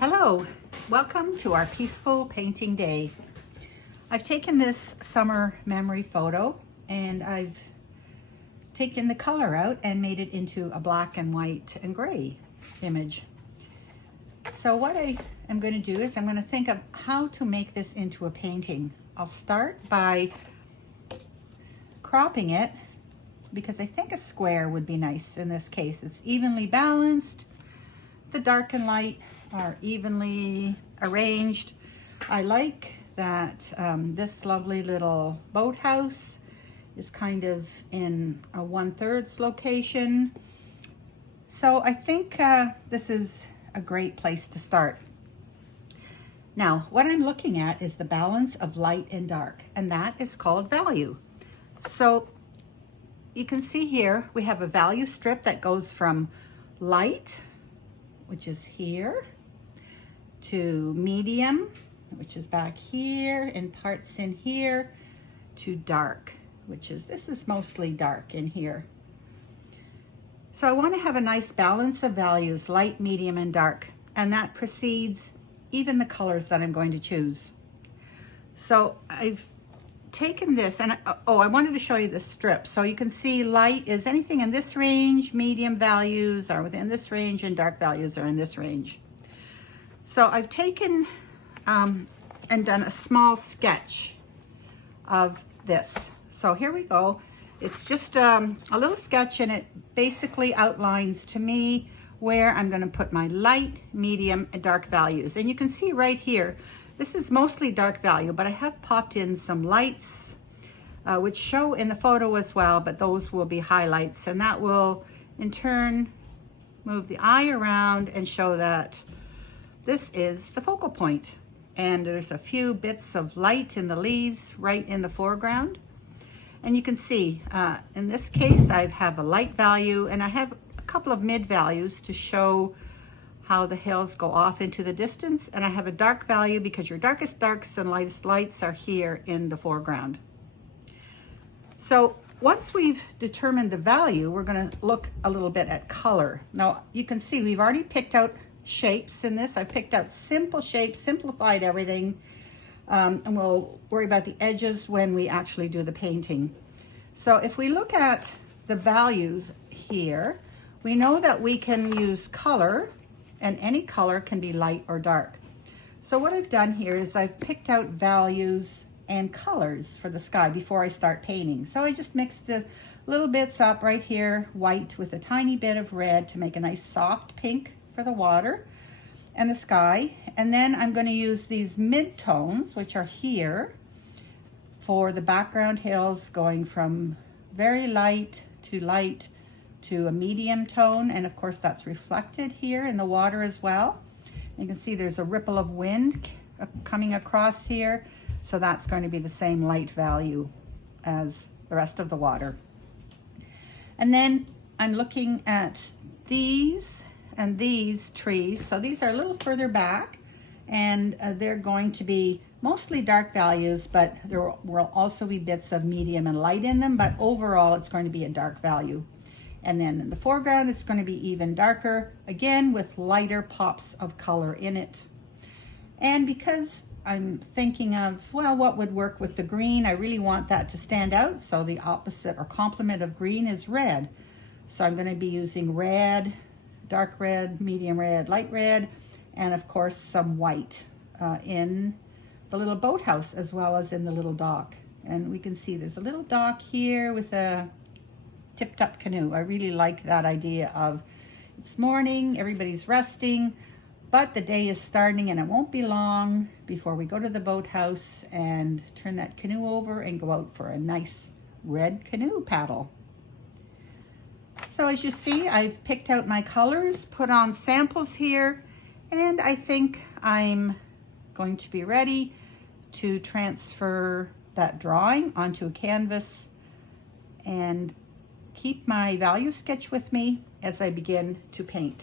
Hello, welcome to our peaceful painting day. I've taken this summer memory photo and I've taken the color out and made it into a black and white and gray image. So what I am going to do is I'm going to think of how to make this into a painting. I'll start by cropping it because I think a square would be nice in this case. It's evenly balanced. The dark and light are evenly arranged. I like that this lovely little boathouse is kind of in a 1/3 location. So I think this is a great place to start. Now, what I'm looking at is the balance of light and dark, and that is called value. So you can see here we have a value strip that goes from light, which is here, to medium, which is back here, and parts in here, to dark, which is, this is mostly dark in here. So I want to have a nice balance of values, light, medium, and dark, and that precedes even the colors that I'm going to choose. So I've taken this, and I wanted to show you the strip. So you can see light is anything in this range, medium values are within this range, and dark values are in this range. So I've taken and done a small sketch of this. So here we go. It's just a little sketch, and it basically outlines to me where I'm going to put my light, medium, and dark values. And you can see right here, this is mostly dark value, but I have popped in some lights, which show in the photo as well, but those will be highlights, and that will in turn move the eye around and show that this is the focal point. And there's a few bits of light in the leaves right in the foreground. And you can see, in this case, I have a light value, and I have a couple of mid values to show how the hills go off into the distance, and I have a dark value because your darkest darks and lightest lights are here in the foreground. So once we've determined the value, we're going to look a little bit at color. Now you can see we've already picked out shapes in this. I've picked out simple shapes, simplified everything, and we'll worry about the edges when we actually do the painting. So if we look at the values here, we know that we can use color, and any color can be light or dark. So what I've done here is I've picked out values and colors for the sky before I start painting. So I just mixed the little bits up right here, white with a tiny bit of red to make a nice soft pink for the water and the sky. And then I'm going to use these mid-tones, which are here, for the background hills, going from very light to a medium tone, and of course that's reflected here in the water as well. You can see there's a ripple of wind coming across here, so that's going to be the same light value as the rest of the water. And then I'm looking at these and these trees. So these are a little further back, and they're going to be mostly dark values, but there will also be bits of medium and light in them, but overall it's going to be a dark value. And then in the foreground, it's going to be even darker, again with lighter pops of color in it. And because I'm thinking of, well, what would work with the green, I really want that to stand out. So the opposite or complement of green is red. So I'm going to be using red, dark red, medium red, light red, and of course some white in the little boathouse as well as in the little dock. And we can see there's a little dock here with a tipped up canoe. I really like that idea of it's morning, everybody's resting, but the day is starting, and it won't be long before we go to the boathouse and turn that canoe over and go out for a nice red canoe paddle. So as you see, I've picked out my colors, put on samples here, and I think I'm going to be ready to transfer that drawing onto a canvas and keep my value sketch with me as I begin to paint.